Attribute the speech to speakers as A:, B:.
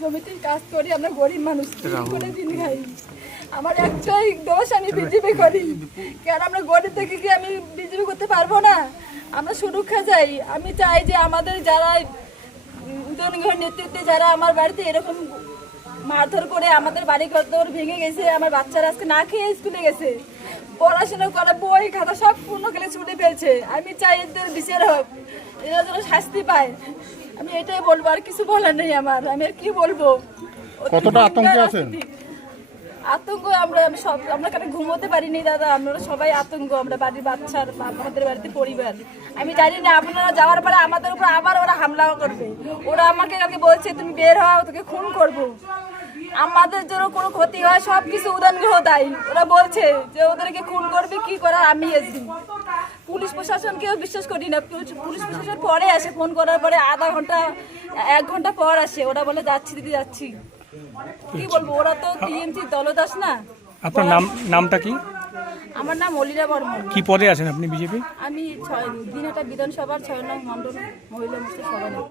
A: জমিতেই কাজ করি, আমরা গরিব মানুষ। করে দিন খাই? আমার দোষ, আমি করি। আমরা গরিব থেকে আমি করতে পারব না? আমরা সুরক্ষা চাই। আমি চাই যে আমাদের যারা উদয়নগর নেতৃত্বে, যারা আমার বাড়িতে এরকম মারধর করে আমাদের বাড়ি ঘর ভেঙে গেছে, আমার বাচ্চারা আজকে না খেয়ে স্কুলে গেছে। পড়াশোনা করা বই খাতা সব পূর্ণ খেলে ছুটে ফেলছে আমি চাই এদের বিচার হোক এরা যেন শাস্তি পায়। আমি এটাই বলব আর কিছু বলার নেই আমার। আমি আর কি বলব?
B: কতটা আতঙ্কে আছেন?
A: আতঙ্ক আমরা আমি সব আমরা কেন ঘুমোতে পারিনি দাদা আমরা সবাই আতঙ্ক আমরা বাড়ির বাচ্চার বা আমাদের বাড়িতে পরিবার। আমি জানি না আপনারা যাওয়ার পরে আমাদের উপর আবার ওরা হামলা করবে। ওরা আমাকে কালকে বলছে তুমি বের হও তোকে খুন করব। আমাদের জন্য কোনো ক্ষতি হয় সব কিছু উদান গ্রহ দায়ী। ওরা বলছে যে ওদেরকে খুন করবে কি করার? আমি এসি পুলিশ প্রশাসনকেও বিশ্বাস করি না। পুলিশ- প্রশাসন পরে আসে ফোন করার পরে আধা ঘণ্টা এক ঘণ্টা পর আসে। ওরা বলে যাচ্ছি দিদি যাচ্ছি। কি বলব ওরা তো টিএমসি দলদাস না।
C: আপনার নাম নামটা কি?
A: আমার নাম অলিরা বর্মন।
C: কি পদে আছেন আপনি বিজেপি?
A: আমি ছয় দিনহাটা বিধানসভার ছয় নং মন্ডল মহিলা মোর্চা সভাপতি।